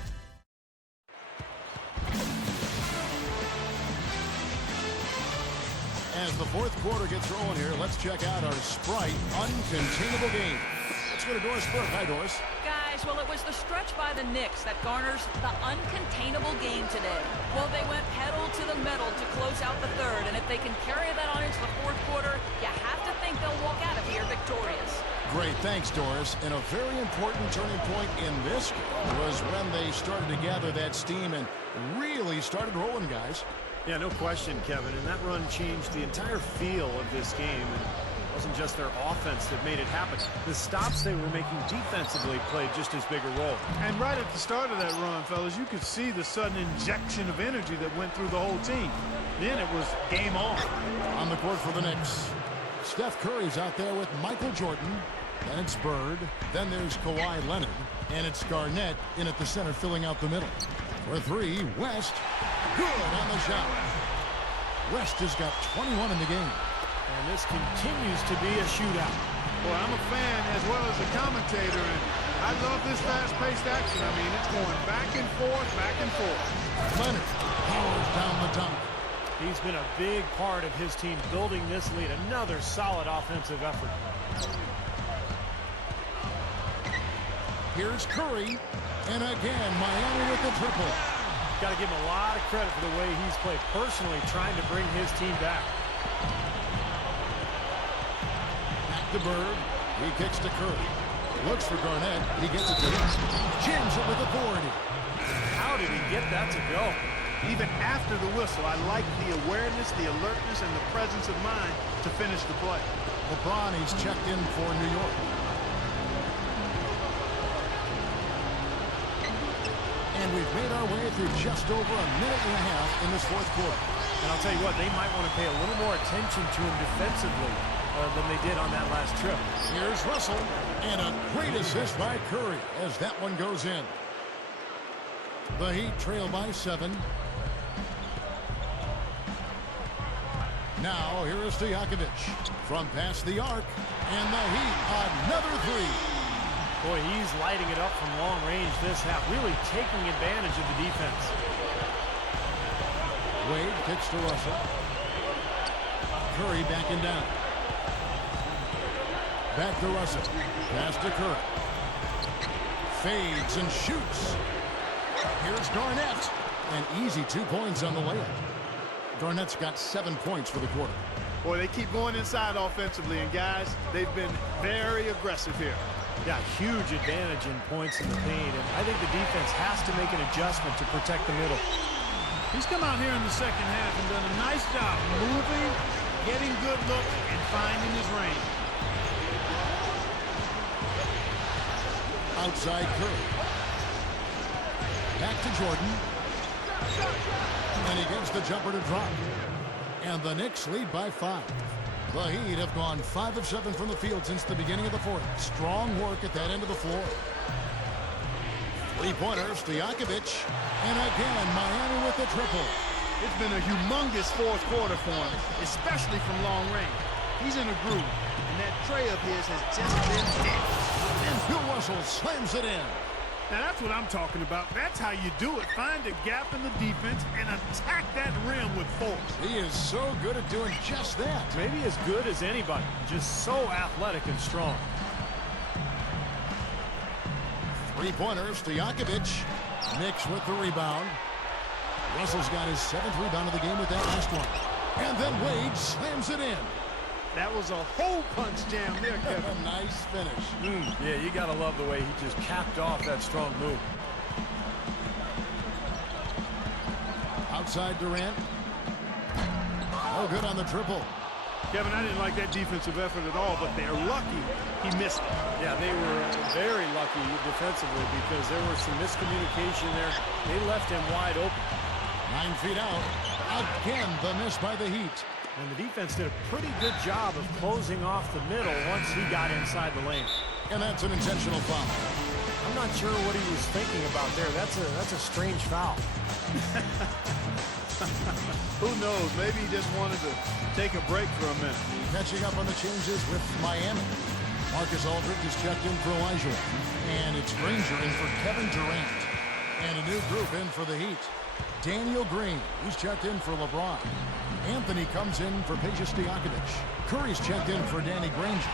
As the fourth quarter gets rolling here, let's check out our Sprite uncontainable game. Let's go to Doris Burke. Hi, Doris. Guys, well, it was the stretch by the Knicks that garners the uncontainable game today. Well, they went pedal to the metal to close out the third, and if they can carry that on into the fourth quarter, you have to think they'll walk out of here victorious. Great, thanks, Doris. And a very important turning point in this game was when they started to gather that steam and really started rolling, guys. Yeah, no question, Kevin. And that run changed the entire feel of this game. And it wasn't just their offense that made it happen. The stops they were making defensively played just as big a role. And right at the start of that run, fellas, you could see the sudden injection of energy that went through the whole team. Then it was game on. On the court for the Knicks, Steph Curry's out there with Michael Jordan. Then it's Bird. Then there's Kawhi Leonard. And it's Garnett in at the center filling out the middle. For three, West. Good on the shot. West has got 21 in the game. And this continues to be a shootout. Boy, I'm a fan as well as a commentator, and I love this fast-paced action. I mean, it's going back and forth, back and forth. Leonard powers down the dunk. He's been a big part of his team building this lead. Another solid offensive effort. Here's Curry. And again, Miami with the triple. Got to give him a lot of credit for the way he's played personally, trying to bring his team back. Back to Bird. He kicks to Curry. Looks for Garnett. He gets it to him. Jams it with authority. How did he get that to go? Even after the whistle, I like the awareness, the alertness, and the presence of mind to finish the play. LeBron, he's checked in for New York. And we've made our way through just over a minute and a half in this fourth quarter. And I'll tell you what, they might want to pay a little more attention to him defensively than they did on that last trip. Here's Russell, and a great assist by Curry as that one goes in. The Heat trail by 7. Now, here is Stojakovic from past the arc, and the Heat, another three. Boy, he's lighting it up from long range this half, really taking advantage of the defense. Wade kicks to Russell. Curry backing down. Back to Russell. Pass to Curry. Fades and shoots. Here's Garnett. An easy 2 points on the layup. Garnett's got 7 points for the quarter. Boy, they keep going inside offensively, and guys, they've been very aggressive here. Yeah, huge advantage in points in the paint, and I think the defense has to make an adjustment to protect the middle. He's come out here in the second half and done a nice job moving, getting good looks, and finding his range. Outside Curry. Back to Jordan. And he gets the jumper to drop. And the Knicks lead by 5. The Heat have gone 5 of 7 from the field since the beginning of the fourth. Strong work at that end of the floor. Three-pointer, Stojakovic. And again, Miami with the triple. It's been a humongous fourth quarter for him, especially from long range. He's in a groove, and that tray of his has just been hit. And Bill Russell slams it in. Now that's what I'm talking about. That's how you do it. Find a gap in the defense and attack that rim with force. He is so good at doing just that. Maybe as good as anybody, just so athletic and strong. Three-pointer, Stojakovic. Knicks with the rebound. Russell's got his 7th rebound of the game with that last one. And then Wade slams it in. That was a hole punch jam there, Kevin. A nice finish. Yeah, you got to love the way he just capped off that strong move. Outside Durant. Oh, good on the triple. Kevin, I didn't like that defensive effort at all, but they're lucky he missed it. Yeah, they were very lucky defensively because there was some miscommunication there. They left him wide open. 9 feet out. Again, the miss by the Heat. And the defense did a pretty good job of closing off the middle once he got inside the lane. And that's an intentional foul. I'm not sure what he was thinking about there. That's a strange foul. Who knows? Maybe he just wanted to take a break for a minute. Catching up on the changes with Miami. Marcus Aldridge is checked in for Elijah. And it's Granger in for Kevin Durant. And a new group in for the Heat. Daniel Green, he's checked in for LeBron. Anthony comes in for Peja Stojakovic. Curry's checked in for Danny Granger.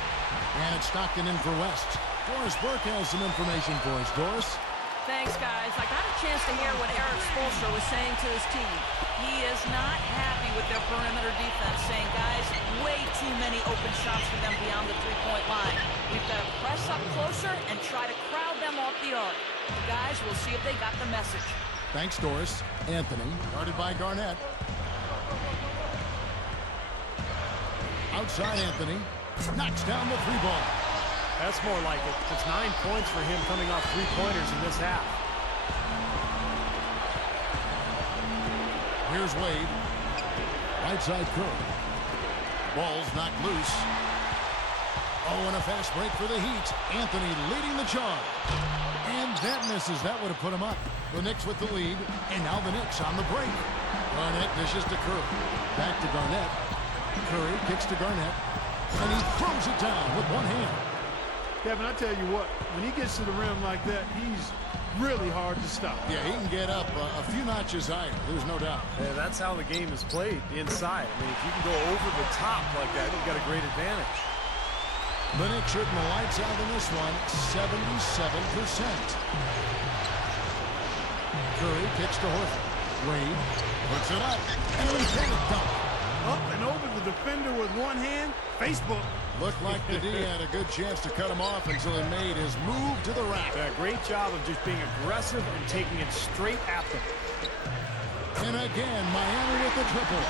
And it's Stockton in for West. Doris Burke has some information for us. Doris? Thanks, guys. I got a chance to hear what Eric Spoelstra was saying to his team. He is not happy with their perimeter defense, saying, guys, way too many open shots for them beyond the three-point line. We've got to press up closer and try to crowd them off the arc. Guys, we'll see if they got the message. Thanks, Doris. Anthony, guarded by Garnett. Outside Anthony. Knocks down the three ball. That's more like it. It's 9 points for him coming off three-pointers in this half. Here's Wade. Right side Curry. Ball's knocked loose. Oh, and a fast break for the Heat. Anthony leading the charge. And that misses. That would have put him up. The Knicks with the lead. And now the Knicks on the break. Garnett dishes to Curry. Back to Garnett. Curry kicks to Garnett. And he throws it down with one hand. Kevin, I tell you what, when he gets to the rim like that, he's really hard to stop. Yeah, he can get up a few notches higher. There's no doubt. Yeah, that's how the game is played, inside. I mean, if you can go over the top like that, you've got a great advantage. The Knicks shooting the lights out in this one, 77%. Curry kicks to Horford. Wade puts it up, and we take a dunk. Up and over the defender with one hand. Facebook. Looked like the D had a good chance to cut him off until he made his move to the rack. Yeah, great job of just being aggressive and taking it straight at them. And again, Miami with the triple.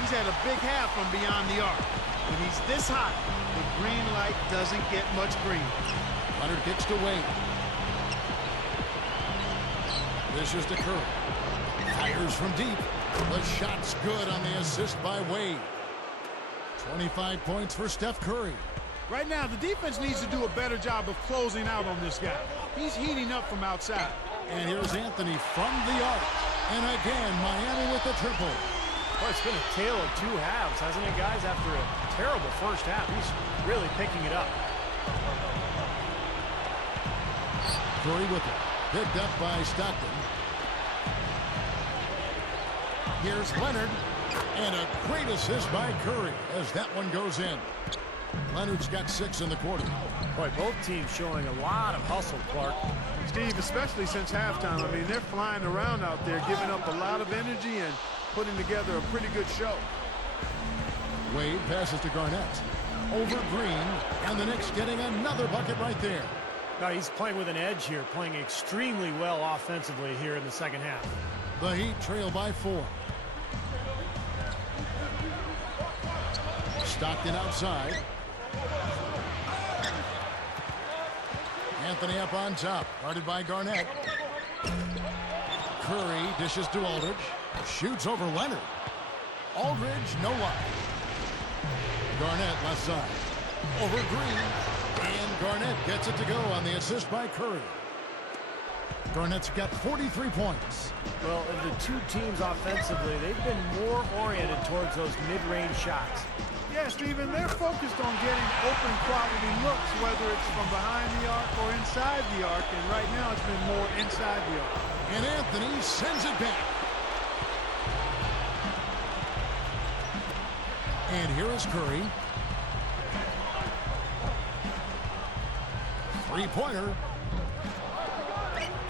He's had a big half from beyond the arc. When he's this hot, the green light doesn't get much green. Leonard kicks to Wade. This is to Curry. Fires from deep. The shot's good on the assist by Wade. 25 points for Steph Curry. Right now, the defense needs to do a better job of closing out on this guy. He's heating up from outside. And here's Anthony from the arc. And again, Miami with the triple. Well, it's been a tale of two halves, hasn't it, guys? After a terrible first half, he's really picking it up. Curry with it. Picked up by Stockton. Here's Leonard. And a great assist by Curry as that one goes in. Leonard's got 6 in the quarter. Boy, both teams showing a lot of hustle, Clark. Steve, especially since halftime, I mean, they're flying around out there, giving up a lot of energy and putting together a pretty good show. Wade passes to Garnett. Over Green, and the Knicks getting another bucket right there. Now he's playing with an edge here, playing extremely well offensively here in the second half. The Heat trail by 4. Stockton outside. Anthony up on top, guarded by Garnett. Curry dishes to Aldridge. Shoots over Leonard. Aldridge, no luck. Garnett left side. Over Green. And Garnett gets it to go on the assist by Curry. Garnett's got 43 points. Well, the two teams offensively, they've been more oriented towards those mid-range shots. Yeah, Steven, they're focused on getting open quality looks, whether it's from behind the arc or inside the arc, and right now it's been more inside the arc. And Anthony sends it back. And here is Curry. Three-pointer.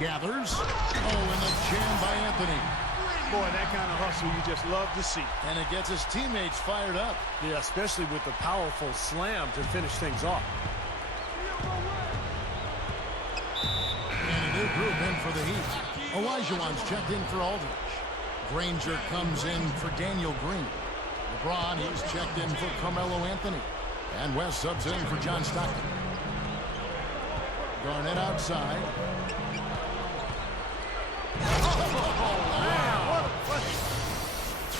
Gathers. Oh, and the jam by Anthony. Boy, that kind of hustle you just love to see. And it gets his teammates fired up. Yeah, especially with the powerful slam to finish things off. And a new group in for the Heat. Olajuwon's checked in for Aldridge. Granger comes in for Daniel Green. LeBron, he's checked in for Carmelo Anthony. And West subs in for John Stockton. Garnett outside.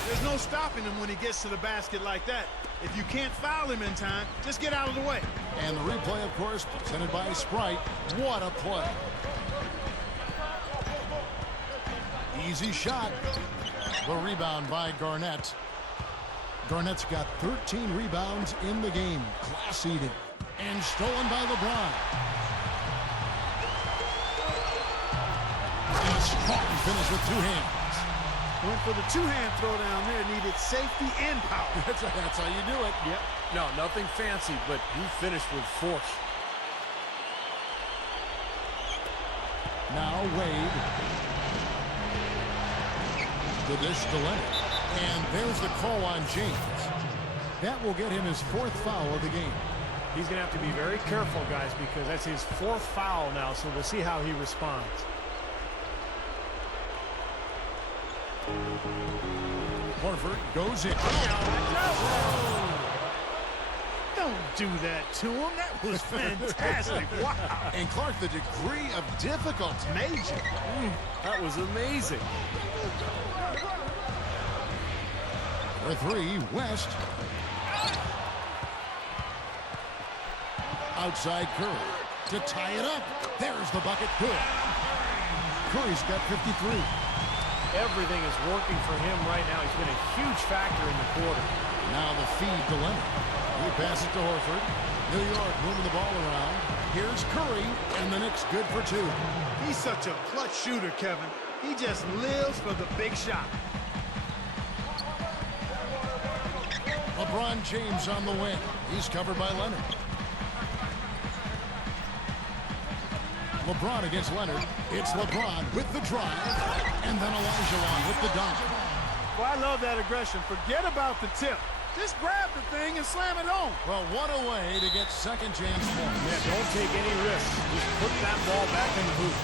There's no stopping him when he gets to the basket like that. If you can't foul him in time, just get out of the way. And the replay, of course, presented by Sprite. What a play. Easy shot. The rebound by Garnett. Garnett's got 13 rebounds in the game. Class eating. And stolen by LeBron. And a strong finish with two hands. Went for the two-hand throw down there. Needed safety and power. That's how you do it. Yep. No, nothing fancy, but he finished with force. Now Wade. The dish to Leonard. And there's the call on James. That will get him his 4th foul of the game. He's going to have to be very careful, guys, because that's his 4th foul now, so we'll see how he responds. Horford goes in. Don't do that to him. That was fantastic. Wow. And Clark, the degree of difficulty. Major. That was amazing. For 3, West. Outside Curry to tie it up. There's the bucket. Good. Curry's got 53. Everything is working for him right now. He's been a huge factor in the quarter. Now the feed to Leonard. He passes to Horford. New York moving the ball around. Here's Curry, and the Knicks good for 2. He's such a clutch shooter, Kevin. He just lives for the big shot. LeBron James on the wing. He's covered by Leonard. LeBron against Leonard. It's LeBron with the drive. And then Olajuwon with the dunk. Well, I love that aggression. Forget about the tip. Just grab the thing and slam it home. Well, what a way to get second chance points. Yeah, don't take any risks. Just put that ball back in the hoop.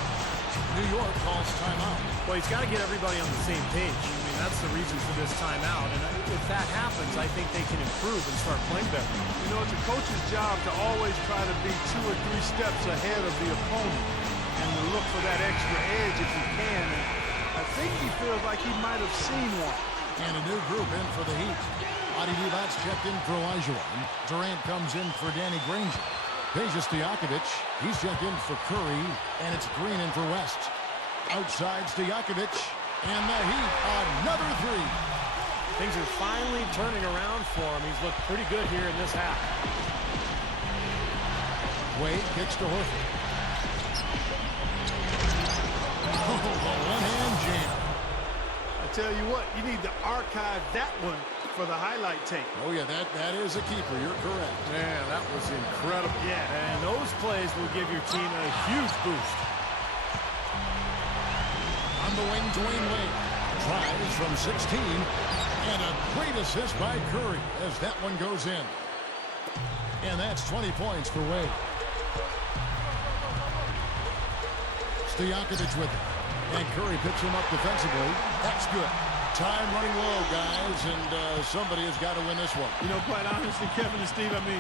New York calls timeout. Well, he's got to get everybody on the same page. I mean, that's the reason for this timeout. And if that happens, I think they can improve and start playing better. You know, it's a coach's job to always try to be 2 or 3 steps ahead of the opponent and to look for that extra edge if you can. And I think he feels like he might have seen one. And a new group in for the Heat. Adi Divac's checked in for Olajuwon. Durant comes in for Danny Granger. Peja Stojakovic, he's checked in for Curry, and it's Green in for West. Outside Stojakovic, and the Heat, another 3. Things are finally turning around for him. He's looked pretty good here in this half. Wade kicks to Horford. Oh, the one-hand jam. I tell you what, you need to archive that one for the highlight tape. Oh, yeah, that is a keeper. You're correct. Man, that was incredible. Yeah. And those plays will give your team a huge boost. On the wing, Dwayne Wade tries from 16, and a great assist by Curry as that one goes in. And that's 20 points for Wade. Stojakovic with it. And Curry picks him up defensively. That's good. Time running low, guys, and somebody has got to win this one. You know, quite honestly, Kevin and Steve, I mean,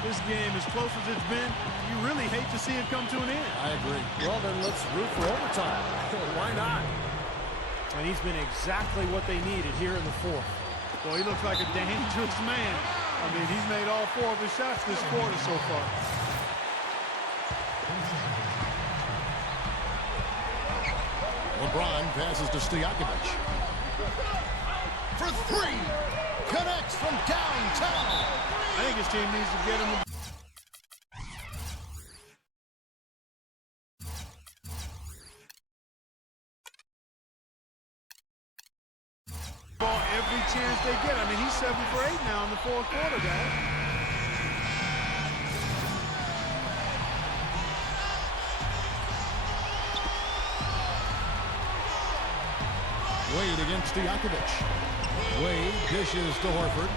this game, as close as it's been, you really hate to see it come to an end. I agree. Well, then let's root for overtime. Why not? And he's been exactly what they needed here in the 4th. Boy, he looks like a dangerous man. I mean, he's made all 4 of his shots this quarter so far. LeBron passes to Stojakovic. For 3. Connects from downtown. I think his team needs to get him the ball every chance they get. I mean, he's 7 for 8 now in the 4th quarter, guys. Wade against Stojakovic. Wade dishes to Horford.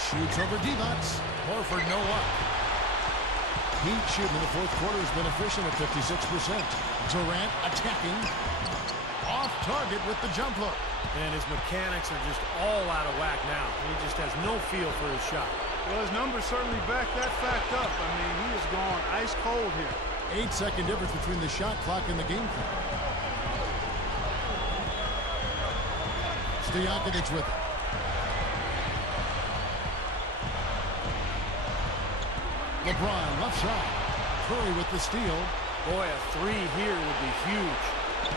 Shoots over Divac. Horford no luck. Heat shooting in the 4th quarter has been efficient at 56%. Durant attacking. Off target with the jump hook. And his mechanics are just all out of whack now. He just has no feel for his shot. Well, his numbers certainly back that fact up. I mean, he has gone ice cold here. 8-second difference between the shot clock and the game clock. Stojakovic with it. LeBron left side. Curry with the steal. Boy, a 3 here would be huge.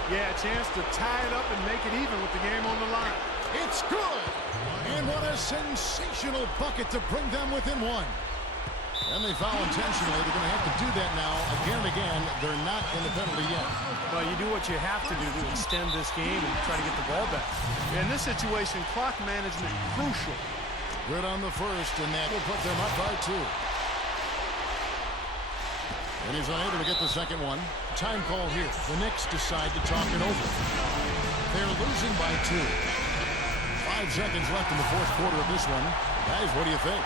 Yeah, a chance to tie it up and make it even with the game on the line. It's good. And what a sensational bucket to bring them within 1. And they foul intentionally. They're going to have to do that now again and again. They're not in the penalty yet. Well, you do what you have to do to extend this game and try to get the ball back. In this situation, clock management crucial. Good on the first, and that will put them up by 2. And he's unable to get the second one. Time call here. The Knicks decide to talk it over. They're losing by 2. 5 seconds left in the fourth quarter of this one. Guys, what do you think?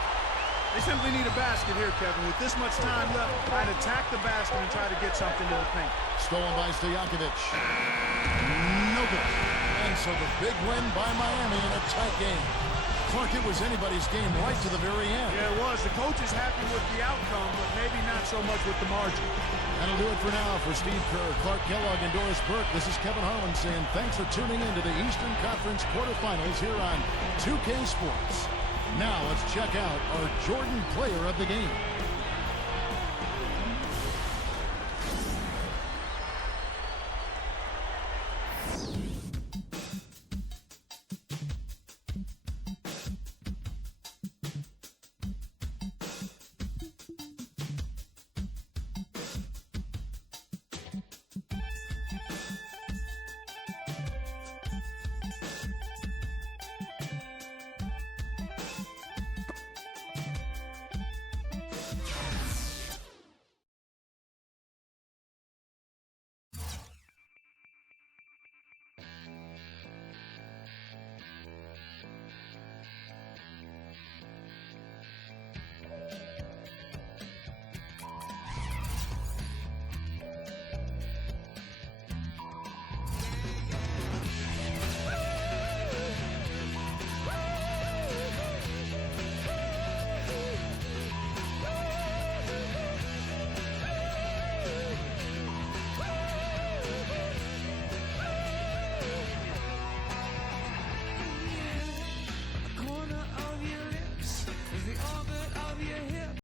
They simply need a basket here, Kevin. With this much time left, I'd attack the basket and try to get something to the paint. Stolen by Stojakovic. No good. And so the big win by Miami in a tight game. Clark, it was anybody's game right to the very end. Yeah, it was. The coach is happy with the outcome, but maybe not so much with the margin. That'll do it for now. For Steve Kerr, Clark Kellogg, and Doris Burke, this is Kevin Harlan saying thanks for tuning in to the Eastern Conference quarterfinals here on 2K Sports. Now let's check out our Jordan Player of the Game.